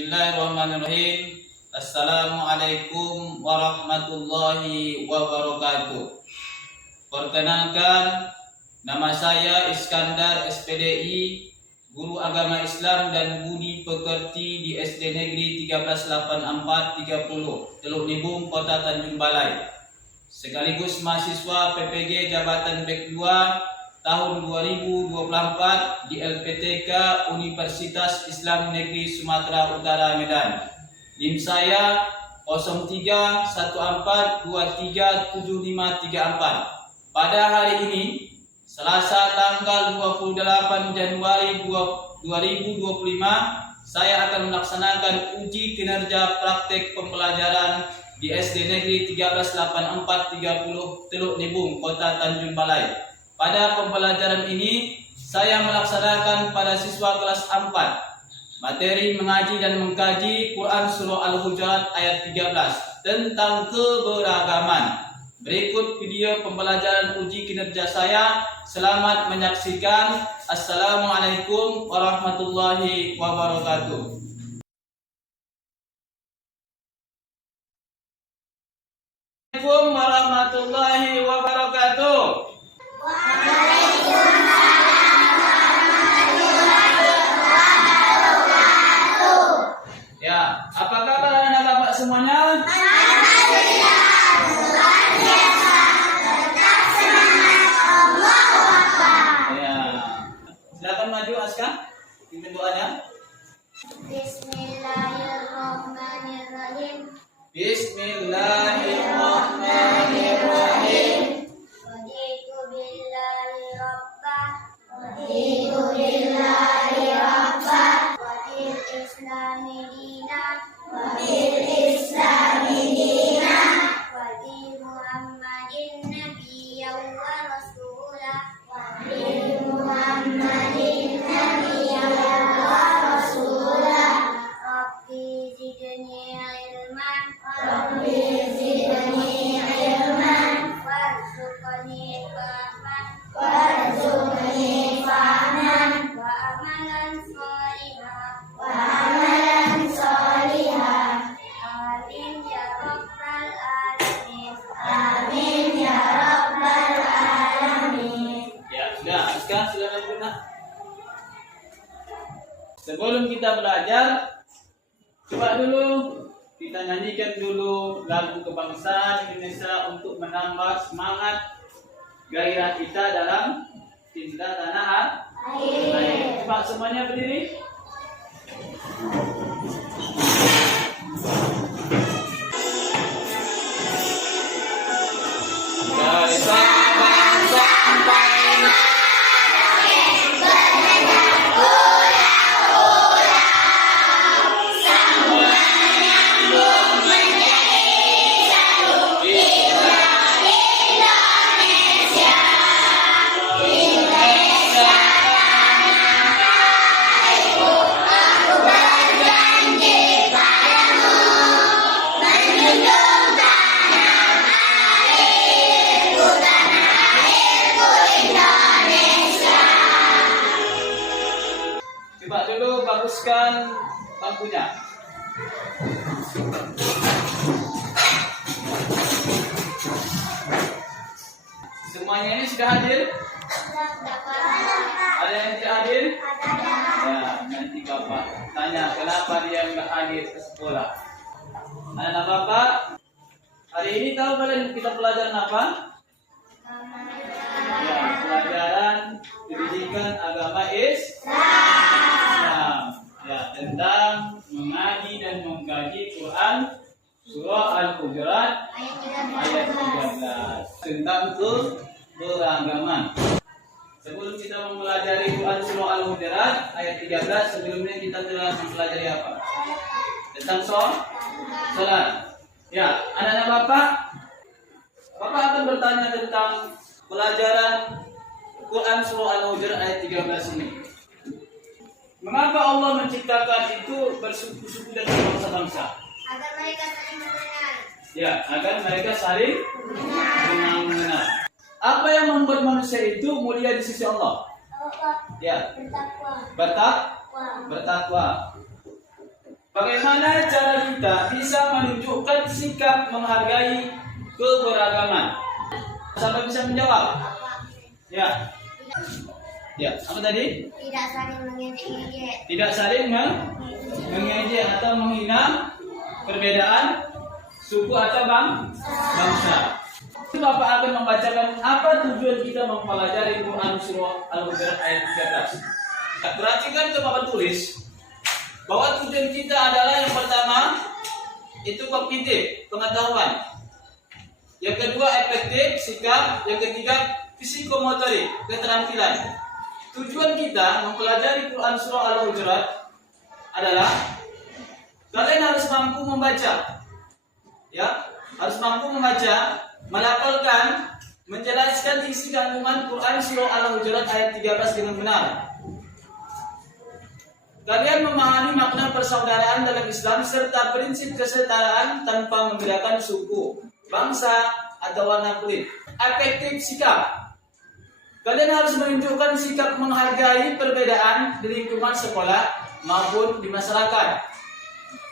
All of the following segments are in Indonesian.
Bismillahirrahmanirrahim. Assalamualaikum warahmatullahi wabarakatuh. Perkenalkan, nama saya Iskandar SPDI, Guru Agama Islam dan Budi Pekerti di SD Negeri 138430, Teluk Nibung, Kota Tanjung Balai. Sekaligus mahasiswa PPG Jabatan Bek 2 tahun 2024 di LPTK Universitas Islam Negeri Sumatera Utara Medan. NIM saya 0314237534. Pada hari ini, Selasa tanggal 28 Januari 2025, saya akan melaksanakan uji kinerja praktek pembelajaran di SD Negeri 138430 Teluk Nibung, Kota Tanjung Balai. Pada pembelajaran ini, saya melaksanakan pada siswa kelas 4 materi mengaji dan mengkaji Quran Surah Al-Hujurat ayat 13 tentang keberagaman. Berikut video pembelajaran uji kinerja saya. Selamat menyaksikan. Assalamualaikum warahmatullahi wabarakatuh. Assalamualaikum warahmatullahi wabarakatuh. Ya, apa kabar anak bapak semuanya? Ya, silakan maju Aska, pimpin doanya. Bismillahirrahmanirrahim. Bismillahirrahmanirrahim. Raditu billahi rabbah wa bil islami dinan wa bi Muhammadin nabiyyan wa rasulah Rabbi zidni ilman warzuqni fahman wa amalan sholihan. Amin ya rabbal alamin. Ya, sudah, Aska, silakan guna. Sebelum kita belajar, coba dulu kita nyanyikan dulu lagu kebangsaan Indonesia untuk menambah semangat gairah kita dalam cinta tanah air. Coba semuanya berdiri. Dari Sabang sampai coba dulu baguskan bangkunya. Semuanya ini sudah hadir? Ada yang tidak hadir? Ya, nanti Bapak tanya kenapa dia nggak hadir ke sekolah. Anak Bapak, hari ini tahu kalian kita pelajaran apa? Ya, pelajaran pendidikan agama Islam. Ya, tentang mengaji dan mengkaji Quran Surah Al-Hujurat ayat 13 tentang keberagaman. Sebelum kita mempelajari Quran Surah Al-Hujurat ayat 13, sebelumnya kita telah mempelajari apa? Tentang sholat. Ya, anak-anak Bapak akan bertanya tentang pelajaran Quran Surah Al-Hujurat ayat 13 ini. Mengapa Allah menciptakan itu bersuku-suku dan berbangsa-bangsa? Agar mereka saling mengenal. Ya, agar mereka saling mengenal. Apa yang membuat manusia itu mulia di sisi Allah? Allah Ya, bertakwa. bertakwa. Bagaimana cara kita bisa menunjukkan sikap menghargai keberagaman? Siapa bisa menjawab? Ya. Ya, apa tadi? Tidak saling mengejek-ngejek. Tidak saling mengejek atau menghina perbedaan suku atau bangsa. Bapak akan membacakan apa tujuan kita mempelajari Quran Surah Al-Hujurat ayat 13. Perhatikan itu Bapak tulis bahwa tujuan kita adalah yang pertama itu kognitif, pengetahuan. Yang kedua efektif, sikap. Yang ketiga psikomotorik, keterampilan. Tujuan kita mempelajari Quran Surah Al-Hujurat adalah kalian harus mampu membaca, ya, harus mampu membaca, melafalkan, menjelaskan isi kandungan Quran Surah Al-Hujurat ayat 13 dengan benar. Kalian memahami makna persaudaraan dalam Islam serta prinsip kesetaraan tanpa membedakan suku, bangsa, atau warna kulit. Efektif sikap. Kalian harus menunjukkan sikap menghargai perbedaan di lingkungan sekolah maupun di masyarakat.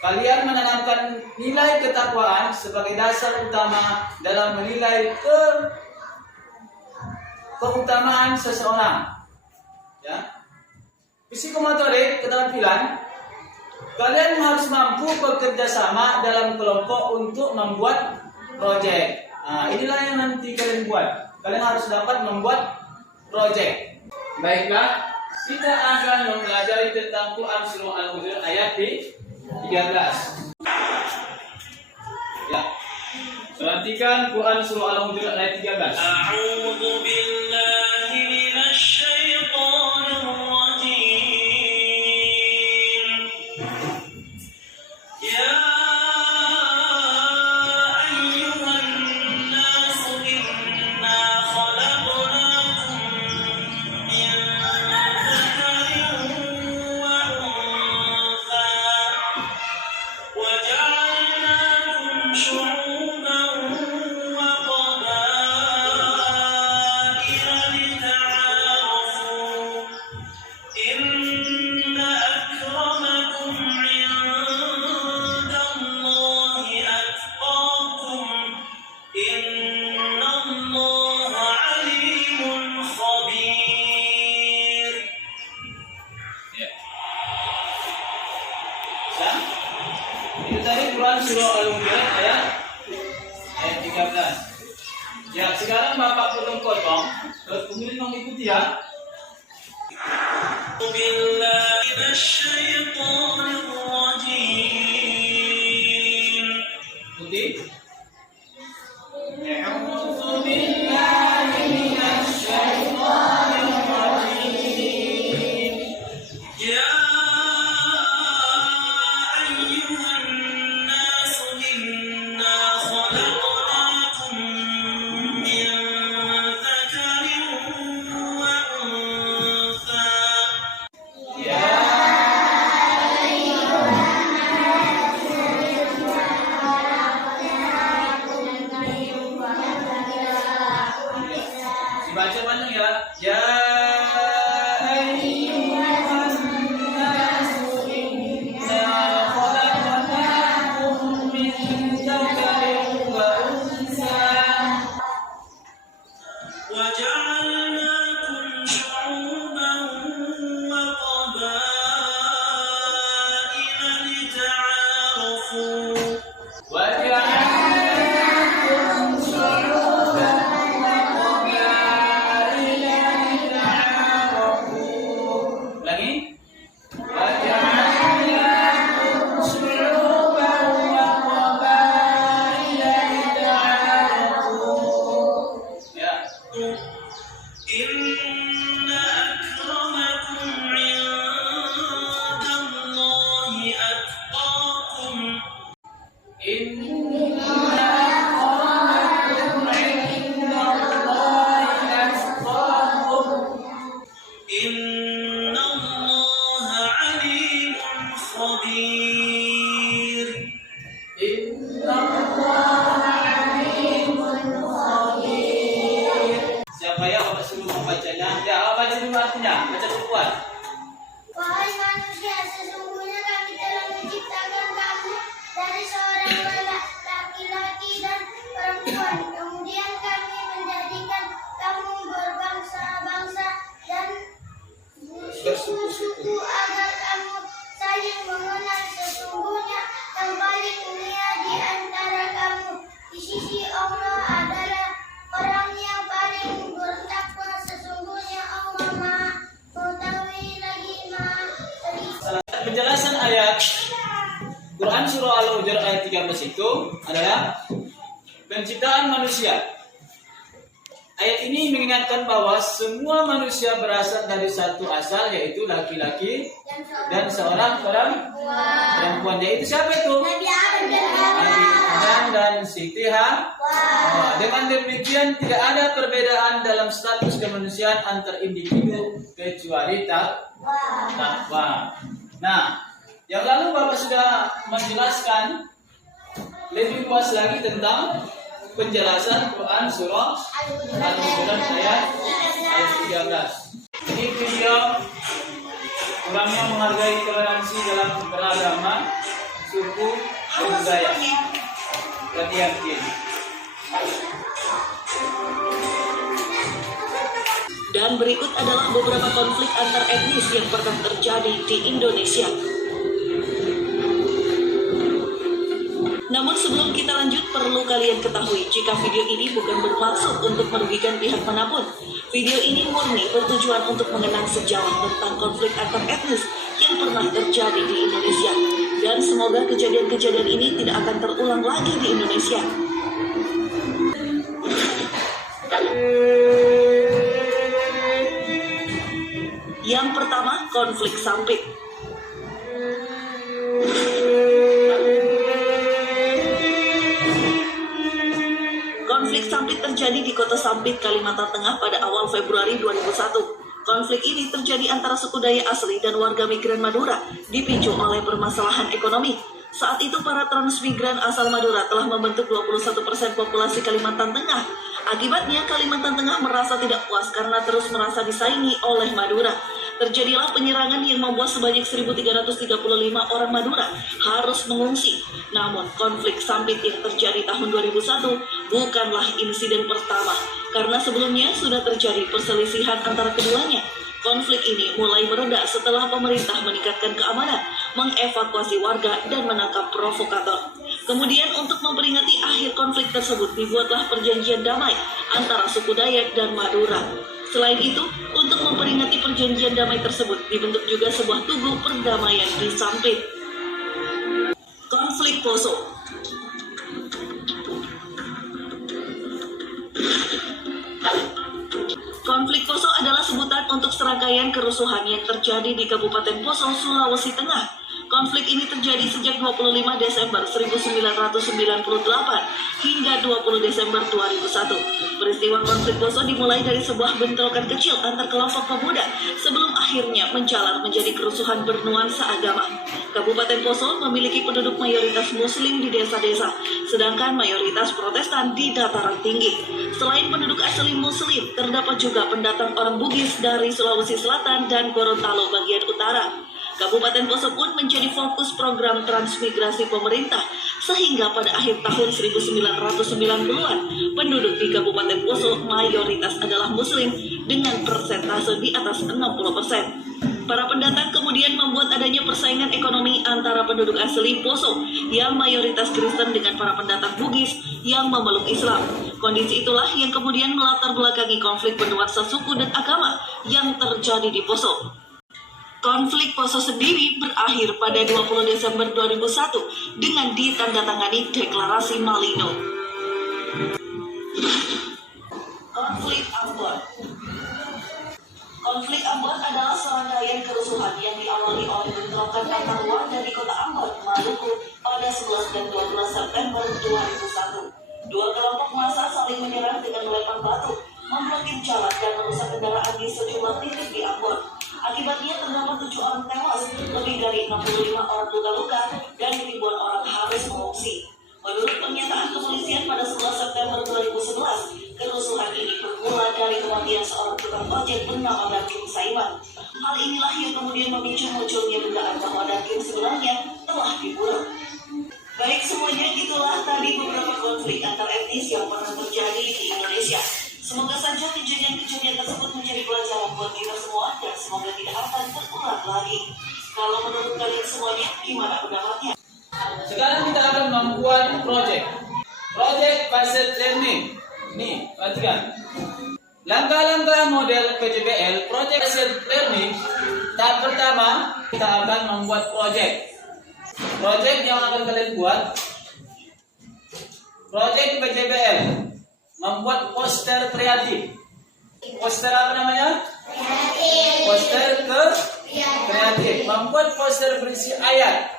Kalian menanamkan nilai ketakwaan sebagai dasar utama dalam menilai keutamaan seseorang. Ya. Psikomotorik, keterampilan. Kalian harus mampu bekerja sama dalam kelompok untuk membuat proyek. Nah, inilah yang nanti kalian buat. Kalian harus dapat membuat proyek. Baiklah, kita akan mempelajari tentang Quran Surah Al-Hujurat ayat 13. Ya. Perhatikan Quran Surah Al-Hujurat ayat 13. A'udzu billahi minasy syaithanir rajim. Ya ayyuhan nas inna khalaqnakum min dhakarin wa untha wa ja'alnakum syu'uban wa qabaila lita'arafu inna akramakum 'indallahi atqakum innallaha 'alimun khabir. Ya. Ya. Itu tadi Quran Surah Al-Hujurat ayat 13. Ya, sekarang Bapak potong-potong, terus kemudian mengikuti ya. أعوذ بالله من الشيطان الرجيم. Ikuti. A'udzu billahi minasy syaithanir rajim. يا أيها الناس إنا خلقناكم من ذكر وأنثى Dibaca panjang ya. Ya ayyuhan nasu inna khalaqnakum min dzakarin wa untha. وجعلناكم شعوبا وقبائل لتعارفوا وجعلناكم شعوبا وقبائل لتعارفوا. Lagi. وجعلناكم شعوبا وقبائل لتعارفوا. Ya. إن أكرمكم عند الله أتقاكم Inna akramakum indallahi atqakum. إن الله عليم خبير. Innallaha alimun khabir. Siapa ya Bapak suruh membacanya? Ya, baca dulu artinya, baca duluan. Wahai manusia, sesungguhnya kami telah menciptakan Al-Hujurat ayat 13 itu adalah penciptaan manusia. Ayat ini mengingatkan bahwa semua manusia berasal dari satu asal, yaitu laki-laki dan seorang perempuan. Yaitu siapa itu? Nabi Adam dan Siti Hawa. Dengan demikian tidak ada perbedaan dalam status kemanusiaan antar individu kecuali takwa. Nah, yang lalu Bapak sudah menjelaskan lebih luas lagi tentang penjelasan Quran surah Al-Hujurat ayat 13. Ini video kurangnya menghargai toleransi dalam beragama, suku, dan budaya. Hati-hati. Dan berikut adalah beberapa konflik antar etnis yang pernah terjadi di Indonesia. Namun sebelum kita lanjut, perlu kalian ketahui jika video ini bukan bermaksud untuk merugikan pihak manapun. Video ini murni bertujuan untuk mengenang sejarah tentang konflik antar etnis yang pernah terjadi di Indonesia. Dan semoga kejadian-kejadian ini tidak akan terulang lagi di Indonesia. Yang pertama, konflik Sampit. Konflik Sampit terjadi di kota Sampit, Kalimantan Tengah pada awal Februari 2001. Konflik ini terjadi antara suku Dayak asli dan warga migran Madura, dipicu oleh permasalahan ekonomi. Saat itu para transmigran asal Madura telah membentuk 21% populasi Kalimantan Tengah. Akibatnya Kalimantan Tengah merasa tidak puas karena terus merasa disaingi oleh Madura. Terjadilah penyerangan yang membuat sebanyak 1.335 orang Madura harus mengungsi. Namun konflik Sampit yang terjadi tahun 2001 bukanlah insiden pertama, karena sebelumnya sudah terjadi perselisihan antara keduanya. Konflik ini mulai mereda setelah pemerintah meningkatkan keamanan, mengevakuasi warga, dan menangkap provokator. Kemudian untuk memperingati akhir konflik tersebut dibuatlah perjanjian damai antara suku Dayak dan Madura. Selain itu, untuk memperingati perjanjian damai tersebut dibentuk juga sebuah tugu perdamaian di Sampit. Konflik Poso. Konflik Poso adalah sebutan untuk serangkaian kerusuhan yang terjadi di Kabupaten Poso, Sulawesi Tengah. Konflik ini terjadi sejak 25 Desember 1998 hingga 20 Desember 2001. Peristiwa konflik Poso dimulai dari sebuah bentrokan kecil antar kelompok pemuda sebelum akhirnya menjalar menjadi kerusuhan bernuansa agama. Kabupaten Poso memiliki penduduk mayoritas Muslim di desa-desa, sedangkan mayoritas Protestan di dataran tinggi. Selain penduduk asli Muslim, terdapat juga pendatang orang Bugis dari Sulawesi Selatan dan Gorontalo bagian utara. Kabupaten Poso pun menjadi fokus program transmigrasi pemerintah, sehingga pada akhir tahun 1990-an, penduduk di Kabupaten Poso mayoritas adalah Muslim dengan persentase di atas 60%. Para pendatang kemudian membuat adanya persaingan ekonomi antara penduduk asli Poso yang mayoritas Kristen dengan para pendatang Bugis yang memeluk Islam. Kondisi itulah yang kemudian melatar belakangi konflik bernuansa suku dan agama yang terjadi di Poso. Konflik Poso sendiri berakhir pada 20 Desember 2001 dengan ditandatangani Deklarasi Malino. Konflik Ambon. Konflik Ambon adalah serangkaian kerusuhan yang diawali oleh bentrokan antar warga di kota Ambon, Maluku pada 11 dan 12 September 2001. Dua kelompok massa saling menyerang dengan melempar batu, memblokir jalan dan merusak kendaraan di sejumlah titik di Ambon. Akibatnya terdapat 7 orang tewas, lebih dari 65 orang luka-luka, dan ribuan orang harus mengungsi. Menurut pernyataan kepolisian pada 11 September 2011, kerusuhan ini bermula dari kematian seorang tukang ojek bernama Dakin Saiman. Hal inilah yang kemudian memicu munculnya dugaan bahwa Dakin sebenarnya telah dibunuh. Baik semuanya, itulah tadi beberapa konflik antar etnis yang pernah terjadi di Indonesia. Semoga saja kejadian-kejadian tersebut menjadi pelajaran buat kita semua dan semoga tidak akan terulang lagi. Kalau menurut kalian semuanya, gimana pendapatnya? Sekarang kita akan membuat project based learning. Nih, perhatikan. Langkah-langkah model PJBL, project based learning. Tahap pertama, kita akan membuat project. Project yang akan kalian buat, project PJBL, membuat poster kreatif. Poster apa namanya? Poster kreatif. Membuat poster berisi ayat.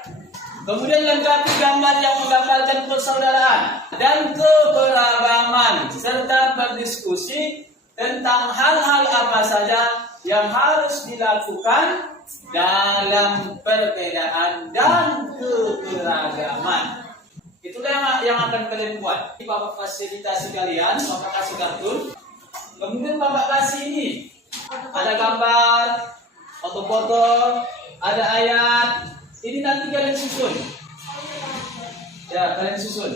Kemudian lengkapi gambar yang menggambarkan persaudaraan dan keberagaman, serta berdiskusi tentang hal-hal apa saja yang harus dilakukan dalam perbedaan dan keberagaman. Itulah yang akan kalian buat. Bapak fasilitasi kalian, Bapak kasih kartun. Kemudian Bapak kasih ini. Ada gambar, foto-foto, ada ayat. Ini nanti kalian susun. Ya, kalian susun.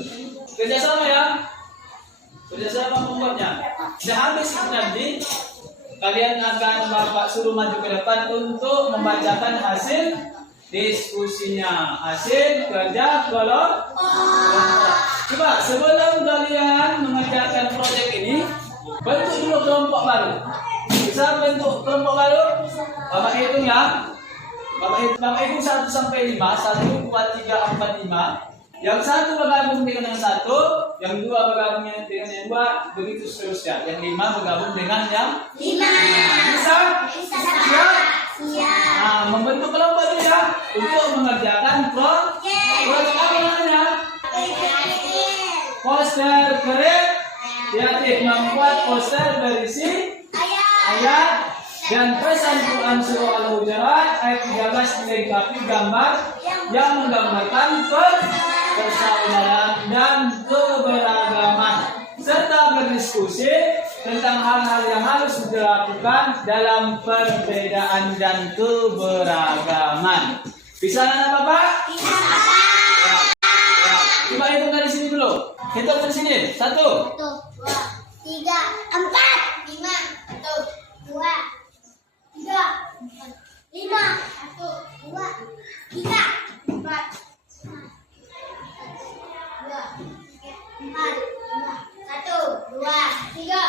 Kerjasama ya. Kerjasama membuatnya. Sudah habis itu nanti, kalian akan Bapak suruh maju ke depan untuk membacakan hasil diskusinya, hasil kerja kelompok. Coba sebelum kalian mengerjakan proyek ini, bentuk dulu kelompok baru. Bisa bentuk kelompok baru? Bapak hitung ya. Bapak hitung 1 sampai 5. 1, 2, 3, 4, 5. Yang satu bergabung dengan yang satu, yang dua bergabung dengan yang dua, begitu seterusnya. Yang 5 bergabung dengan yang 5. Bisa? Siap. Nah, membentuk kelompok dulu ya untuk mengerjakan proyek apa namanya? Poster kreatif, membuat poster berisi ayat dan pesan Quran surah Al-Hujurat ayat 13 dilengkapi gambar yang menggambarkan persaudaraan dan keberagaman, serta berdiskusi tentang hal-hal yang harus dilakukan dalam perbedaan dan keberagaman. Bisa anak Bapak? Bisa. Ya. Coba hitung dari sini dulu. Hitung dari sini. 1, 1, 2, 3, 4, 5, 1, 2, 3, 5, 1, 2, 3, 4.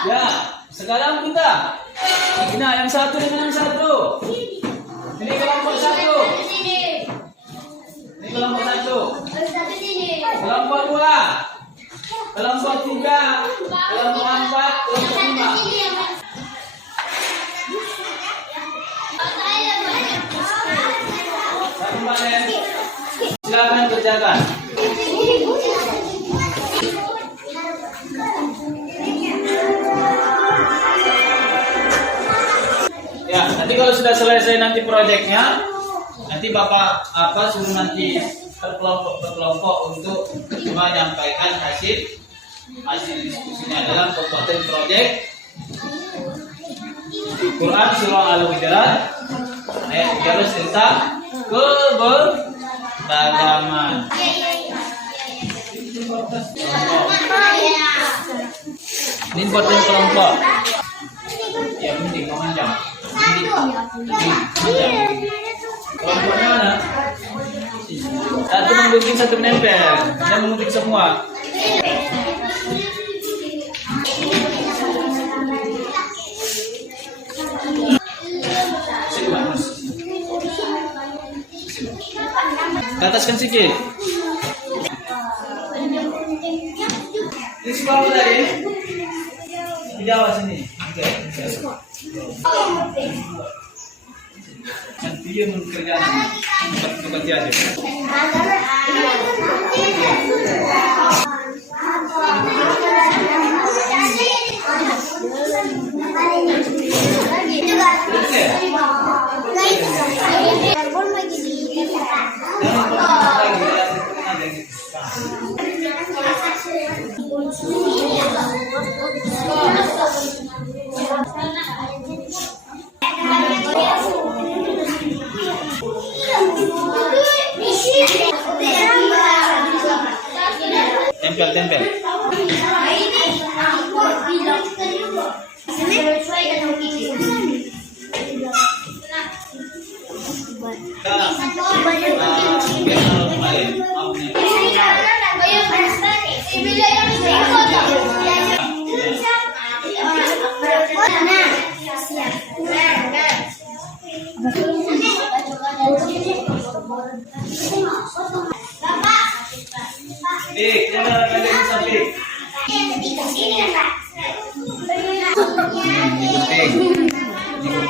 Ya, sekarang kita. Nah, yang satu dengan yang satu. Ini kelompok 1. Ini kelompok 1. Kelompok 2. Kelompok 3. Kelompok 4. Kelompok 5. Satu panen. Silakan kerjakan. Ya, nanti kalau sudah selesai nanti proyeknya, nanti Bapak suruh nanti berkelompok untuk menyampaikan hasil diskusinya dalam komponen proyek Quran surah Al-Hujurat ayat 13 tentang keberagaman. Ini komponen kelompok. Ya, mending memanjang. Kelompoknya mana? Satu menggunting, satu menempel. Yang menggunting semua. Ataskan sikit. Ini sebelah tadi. Di Jawa sini. Nanti dia mengerjakan seperti aja.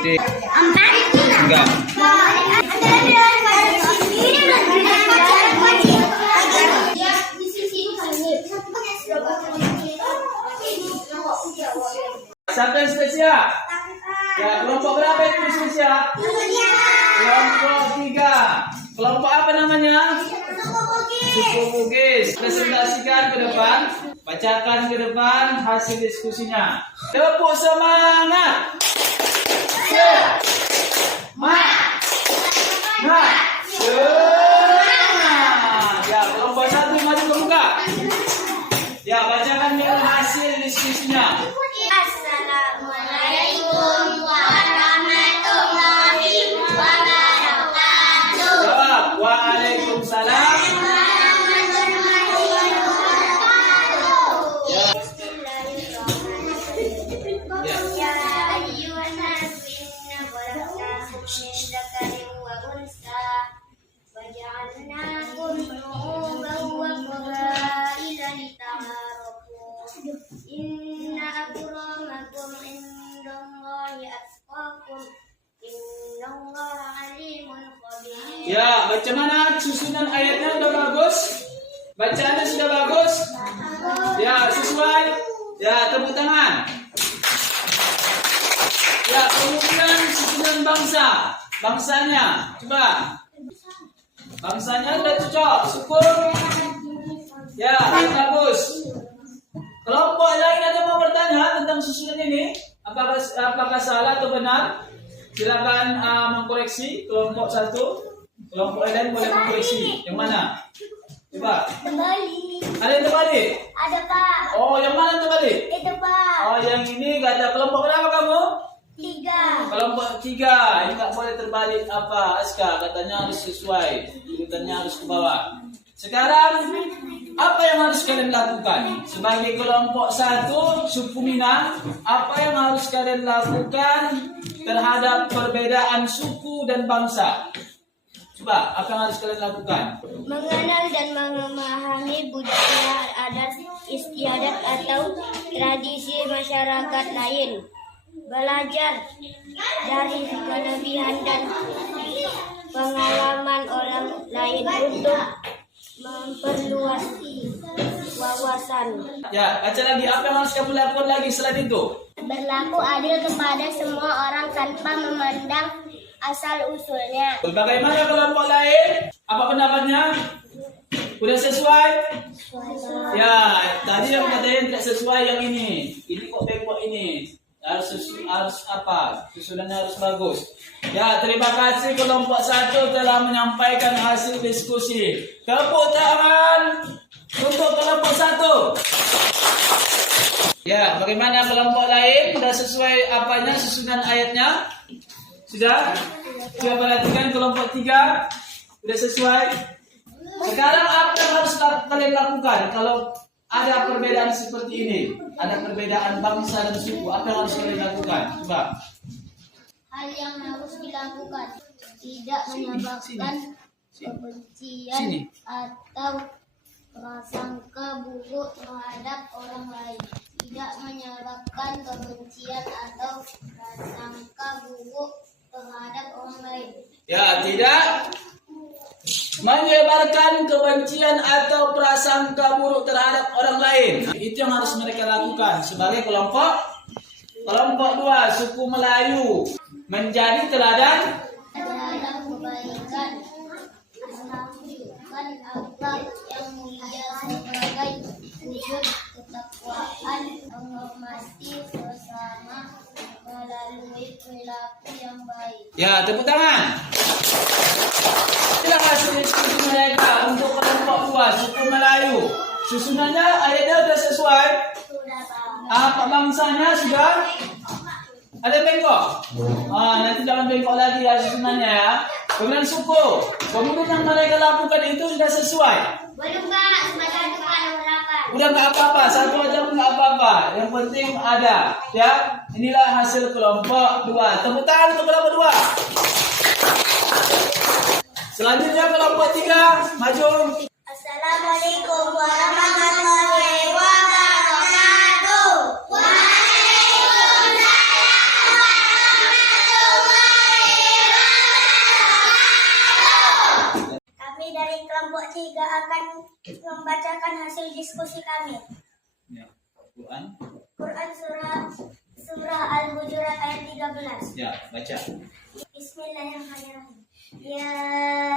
Tiga. Empat. Enggak. Siapa yang sudah siap? Ya, kelompok berapa itu sudah siap? Kelompok 3. Kelompok apa namanya? Suku Bugis. Presentasikan ke depan. Bacakan ke depan hasil diskusinya. Tepuk semangat. Semangat. Ya, kelompok 1 maju ke muka. Ya, bacakan dulu hasil diskusinya. Assalamualaikum warahmatullahi wabarakatuh. Jawab. Waalaikumsalam. Ya. Ya. Ya ayyuhan nasu inna khalaqnakum min dzakarin wa unsa wa ja'alnakum shu'uban wa qabaila lita'arafu. Inna akramakum indallahi atqakum. Innallaha alimun khabir. Ya, macam mana susunan ayatnya sudah bagus? Bacaannya sudah bagus? Ya, sesuai. Ya, tepuk tangan. Ya, kemudian susunan bangsa. Bangsanya, coba. Bangsanya sudah cocok, syukur. Ya, bagus. Kelompok lain ada mau bertanya tentang susunan ini? Apakah salah atau benar? Silakan mengkoreksi kelompok 1. Kelompok lain boleh mengkoreksi. Yang mana? Coba. Terbalik. Ada yang terbalik? Ada Pak. Oh, yang mana terbalik? Itu Pak. Oh, yang ini gak ada. Kelompok berapa kamu? 3. Kelompok 3. Ini gak boleh terbalik apa, Aska? Katanya harus sesuai. Urutannya harus ke bawah. Sekarang, apa yang harus kalian lakukan? Sebagai kelompok 1, suku Minang, apa yang harus kalian lakukan terhadap perbedaan suku dan bangsa? Coba, apa yang harus kalian lakukan? Mengenal dan memahami budaya, adat, istiadat atau tradisi masyarakat lain. Belajar dari kelebihan dan pengalaman orang lain untuk memperluas wawasan. Ya, baca lagi. Apa yang harus kamu lakukan lagi selain itu? Berlaku adil kepada semua orang tanpa memandang asal usulnya. Bagaimana kelompok lain? Apa pendapatnya? Udah sesuai? Ya, tadi yang katanya tidak sesuai yang ini. Ini kok bengkok ini. Harus apa? Susunannya harus bagus. Ya, terima kasih kelompok 1 telah menyampaikan hasil diskusi. Tepuk tangan untuk kelompok 1. Ya, bagaimana kelompok lain? Sudah sesuai apanya susunan ayatnya? Sudah? Sudah perhatikan kelompok 3? Sudah sesuai? Sekarang apa yang harus kalian lakukan kalau ada perbedaan seperti ini? Ada perbedaan bangsa dan suku. Apa yang harus kalian lakukan? Coba. Hal yang harus dilakukan tidak menyebabkan kebencian Sini. atau prasangka buruk terhadap orang lain. Tidak menyebabkan kebencian atau prasangka buruk terhadap orang lain. Ya, tidak menyebarkan kebencian atau prasangka buruk terhadap orang lain. Itu yang harus mereka lakukan sebagai kelompok 2, suku Melayu, menjadi teladan Terhadap kebaikan, menunjukkan akhlak yang mulia sebagai wujud ketakwaan, menghormati sesama melalui perilaku yang baik. Ya, tepuk tangan. Inilah hasil diskusi mereka untuk kelompok 2, suku Melayu. Susunannya ayatnya sudah sesuai. Sudah Pak. Apa bangsanya sudah? Ada bengkok? Nanti jangan bengkok lagi ya susunannya ya. Kemudian suku. Kemudian yang mereka lakukan itu sudah sesuai. Belum Pak, sebaca Tuhan berapa? Udah nggak apa-apa, satu aja pun nggak apa-apa. Yang penting ada, ya. Inilah hasil kelompok 2. Tepuk tangan untuk kelompok 2. Selanjutnya kelompok 3, maju. Assalamualaikum warahmatullahi wabarakatuh. Waalaikumsalam warahmatullahi akan membacakan hasil diskusi kami. Ya, Quran. Quran surah Al-Hujurat ayat 13. Ya, baca. Bismillahirrahmanirrahim. Ya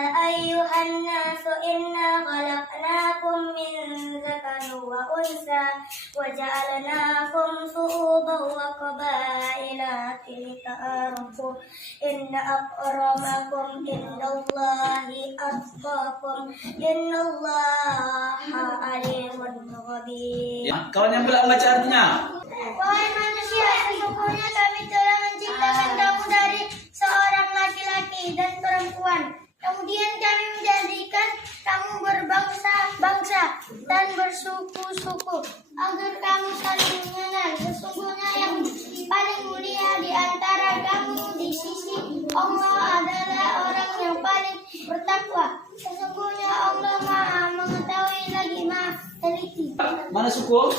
ayyuhan nasu inna khalaqnakum min dzakarin wa unsa wa ja'alnakum syu'uban wa qabaila lita'arafu inna akramakum indallahi atqakum innallaha alimun khabir. Ya, kawan yang belum baca artinya. Wahai manusia, sesungguhnya kami telah menciptakan kamu dari seorang laki-laki dan perempuan. Kemudian kami menjadikan kamu berbangsa-bangsa dan bersuku-suku agar kamu saling mengenal. Sesungguhnya yang paling mulia di antara kamu di sisi Allah adalah orang yang paling bertakwa. Sesungguhnya Allah Maha mengetahui lagi Maha teliti. Mana suku?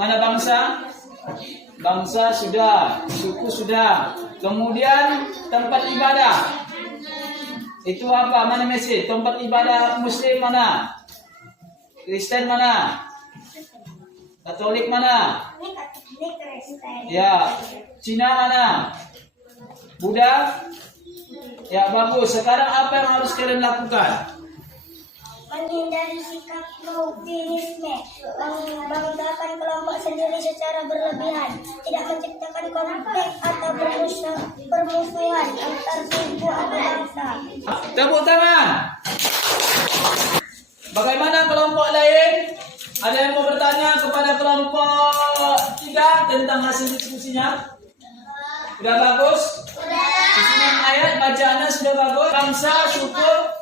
Mana bangsa? Bangsa sudah, suku sudah. Kemudian tempat ibadah. Itu apa? Mana mesej? Tempat ibadah Muslim mana? Kristen mana? Katolik mana? Ini Kristen. Ya. Cina mana? Buddha? Ya, bagus. Sekarang apa yang harus kalian lakukan? Menghindari sikap chauvinisme, membanggakan kelompok sendiri secara berlebihan, tidak menciptakan konflik atau permusuhan antar suku atau bangsa. Tepuk tangan. Bagaimana kelompok lain? Ada yang mau bertanya kepada kelompok 3 tentang hasil diskusinya? Sudah bagus? Di sini ayat bacaannya sudah bagus. Bangsa, suku.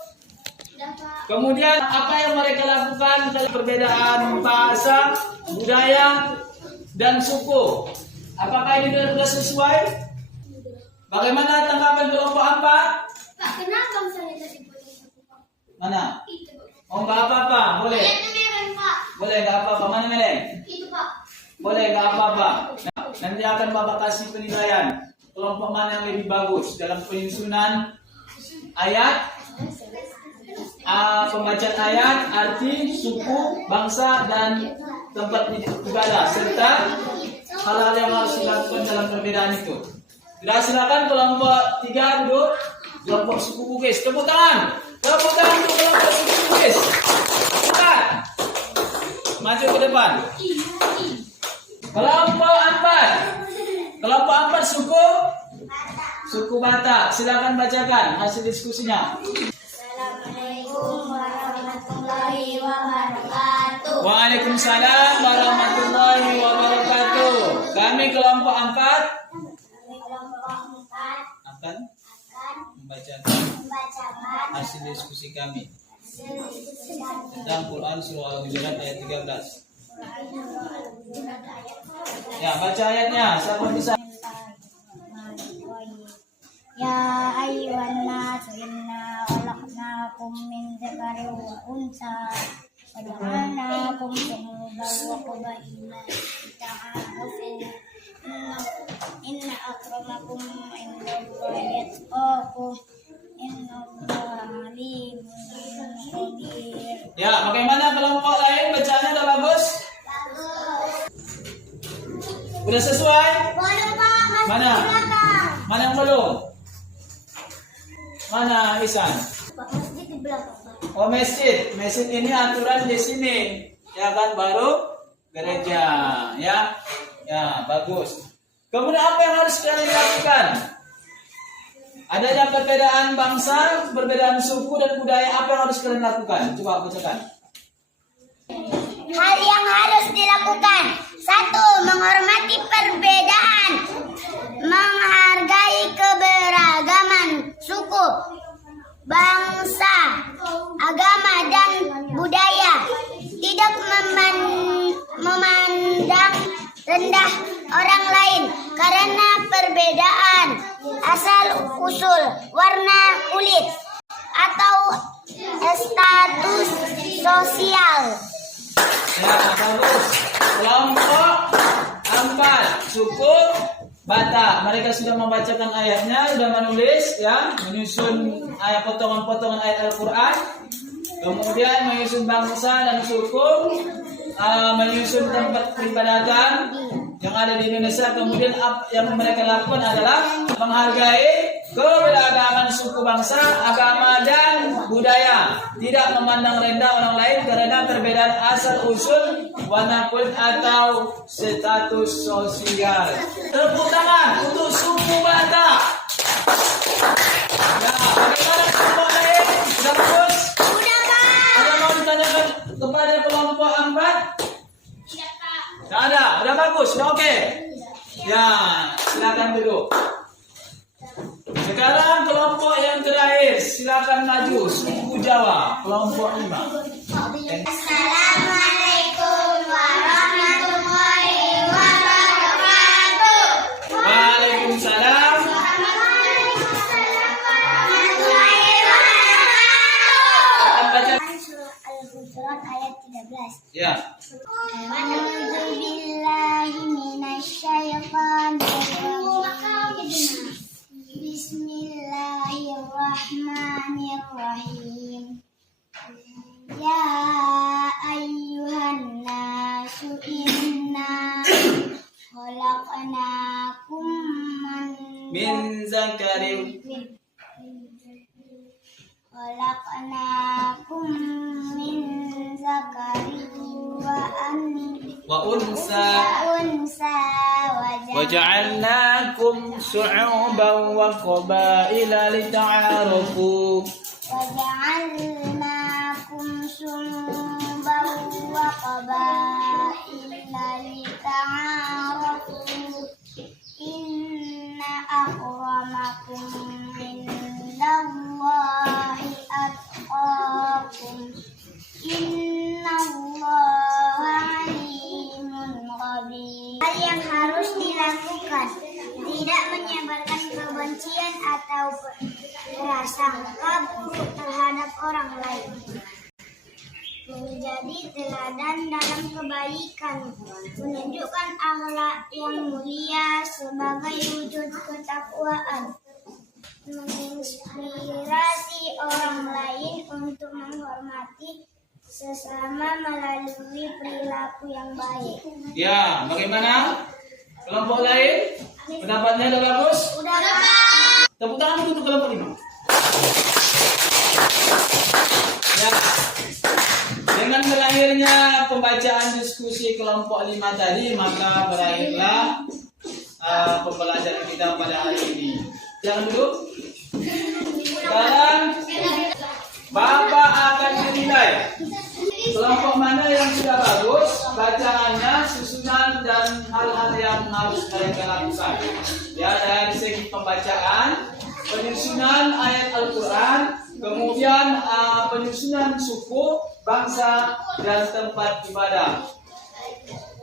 Kemudian apa yang mereka lakukan dalam perbedaan bahasa, budaya, dan suku? Apakah ini sudah sesuai? Bagaimana tanggapan kelompok 4? Pak, kenapa misalnya tadi boleh? Mana? Itu, Pak. Oh, nggak apa-apa, boleh. Itu merah, Pak. Boleh, nggak apa-apa. Mana Meleng? Itu, Pak. Boleh, nggak apa-apa. Nah, nanti akan Bapak kasih penilaian. Kelompok mana yang lebih bagus dalam penyusunan ayat, pembacaan ayat, arti, suku, bangsa, dan tempat ibadah, serta hal-hal yang harus dilakukan dalam perbedaan itu. Sudah, silakan kelompok 3 duduk. Kelompok suku Bugis, tepuk tangan. Tepuk tangan untuk kelompok suku Bugis. Cepat. Maju ke depan. Kelompok 4. Kelompok 4 suku Batak. Silakan bacakan hasil diskusinya. Assalamualaikum warahmatullahi wabarakatuh. Waalaikumsalam warahmatullahi wabarakatuh. Kami kelompok 4 Kami kelompok 4 akan akan membacakan membacakan hasil diskusi kami hasil diskusi kami. tentang Quran surah Al-Hujurat ayat 13. Ya, baca ayatnya. Siapa bisa? Ya ayyuhan nas inna khalaqnakum min dzakarin wa unsa wa ja'alnakum syu'uban wa qabaila lita'arafu inna akramakum indallahi atqakum innallaha alimun khabir. Ya, bagaimana kelompok lain bacaannya udah bagus? Udah sesuai? Boleh Pak, masih Mana? di belakang. Mana yang belum? Mana Isan? Pak, masjid di belakang Pak. Oh, masjid. Masjid ini aturan di sini. Ya kan, baru gereja. Ya. Ya, bagus. Kemudian apa yang harus kalian lakukan? Adanya perbedaan bangsa, perbedaan suku dan budaya, apa yang harus kalian lakukan? Coba bacakan. Hal yang harus dilakukan: 1. Menghormati perbedaan, menghargai keberagaman suku, bangsa, agama, dan budaya, tidak memandang rendah orang lain karena perbedaan asal usul, warna kulit, atau status sosial. Ya, bagus. Kelompok 4 suku Batak. Mereka sudah membacakan ayatnya, sudah menulis, ya, menyusun ayat potongan-potongan ayat Al-Quran. kemudian menyusun bangsa dan suku, menyusun tempat peribadatan yang ada di Indonesia. Kemudian yang mereka lakukan adalah menghargai keberagaman suku bangsa, agama dan budaya, tidak memandang rendah orang lain karena perbedaan asal usul, warna kulit atau status sosial. Tepuk tangan untuk suku Batak. Ya, bagaimana kelompok lain? Sudah bagus? Udah, Pak. Ada mau ditanyakan kepada kelompok 4? Tidak ada, udah bagus, udah oke. Ya, silakan duduk. Sekarang kelompok yang terakhir, silakan maju. Suku Jawa, kelompok 5. Assalamualaikum warahmatullahi wabarakatuh. Waalaikumsalam. Akan baca. Surah Al-Hujurat ayat 13. Ya. A'udzu billahi minasyaitonir rajim. Bismillahirrahmanirrahim. Ya ayyuhan nasu inna khalaqnakum Min zakarin khalaqnakum min zakarin wa wa unsa waja'alnakum syu'uban wa qabaila lita'arafu. وجعلناكم شعوبا وقبائل لتعارفوا إن أكرمكم عند الله أتقاكم إن الله عليم خبير. Hal yang harus dilakukan, tidak menyebarkan kebencian atau prasangka buruk terhadap orang lain, menjadi teladan dalam kebaikan, menunjukkan akhlak yang mulia sebagai wujud ketakwaan, menginspirasi orang lain untuk menghormati sesama melalui perilaku yang baik. Ya, bagaimana? Kelompok lain? Pendapatnya udah bagus? Udah, Pak. Tepuk tangan untuk kelompok 5. Ya. Dengan berakhirnya pembacaan diskusi kelompok 5 tadi, maka berakhirlah pembelajaran kita pada hari ini. Jangan dulu. Sekarang Bapak akan menilai kelompok mana yang sudah bagus, bacaannya, susunan dan hal-hal yang harus mereka lakukan. Ya, dari segi pembacaan, penyusunan ayat Al-Quran, kemudian penyusunan suku, bangsa, dan tempat ibadah.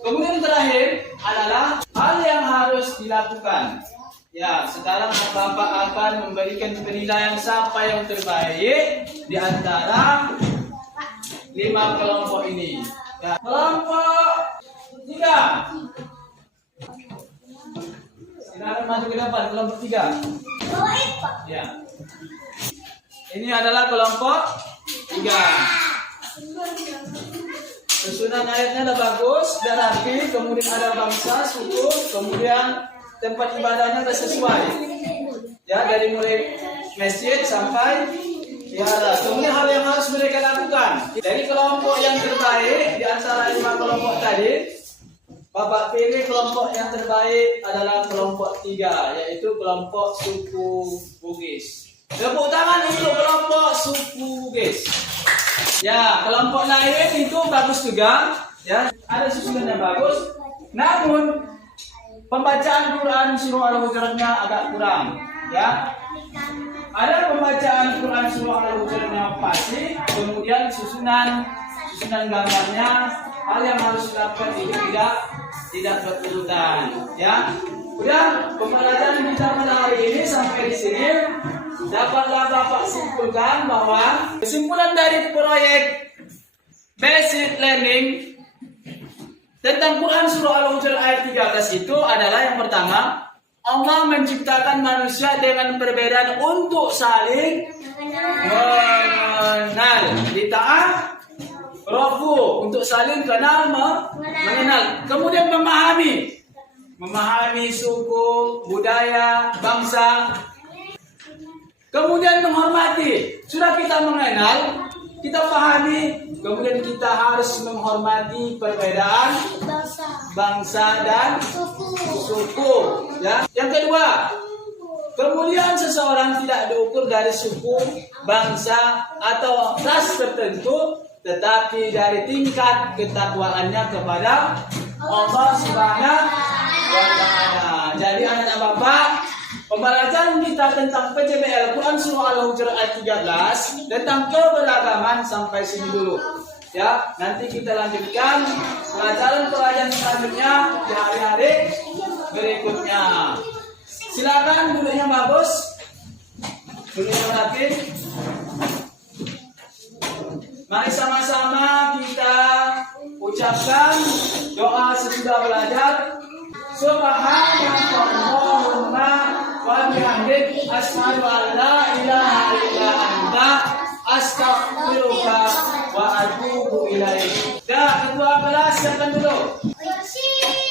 Kemudian terakhir adalah hal yang harus dilakukan. Ya, sekarang Bapak akan memberikan penilaian siapa yang terbaik di antara 5 kelompok ini. Ya, kelompok 3. Silakan maju ke depan, kelompok 3. Ya. Ini adalah kelompok 3. Susunan ayatnya ada bagus dan rapi, kemudian ada bangsa, suku, kemudian tempat ibadahnya ada sesuai. Ya, dari mulai masjid sampai wihara. Kemudian hal yang harus mereka lakukan. Dari kelompok yang terbaik di antara 5 kelompok tadi, Bapak pilih kelompok yang terbaik adalah kelompok 3, yaitu kelompok suku Bugis. Tepuk tangan untuk kelompok suku Bugis. Ya, kelompok lain itu bagus juga, ya, ada susunan yang bagus. Namun pembacaan Quran surah Al-Hujuratnya agak kurang, ya. Ada pembacaan Quran surah Al-Hujuratnya pasti, kemudian susunan gambarnya, hal yang harus dilakukan itu tidak berurutan, ya. Udah, pembelajaran kita pada hari ini sampai di sini. Dapatlah Bapak simpulkan bahwa kesimpulan dari proyek Basic Learning tentang Quran surah Al-Hujurat ayat 13 itu adalah yang pertama, Allah menciptakan manusia dengan perbedaan untuk saling mengenal. Lita'arofu, untuk saling mengenal. Kemudian memahami suku, budaya, bangsa. Kemudian menghormati. Sudah kita mengenal, kita pahami, kemudian kita harus menghormati perbedaan bangsa dan suku. Ya. Yang kedua, kemuliaan seseorang tidak diukur dari suku, bangsa, atau ras tertentu, tetapi dari tingkat ketakwaannya kepada Allah Subhanahu wa Ta'ala. Jadi anak-anak Bapak, pembelajaran kita tentang PJBL Quran Surah Al-Hujurat ayat 13 tentang keberagaman sampai sini dulu. Ya, nanti kita lanjutkan pelajaran selanjutnya di hari-hari berikutnya. Silakan duduknya bagus. Duduknya rapi. Mari sama-sama kita ucapkan doa sesudah belajar. Subhanallahumma wa bihamdik asyhadu an la ilaha illa anta astaghfiruka wa atubu ilaik. Dah, ketua kelas siapkan dulu. Siap.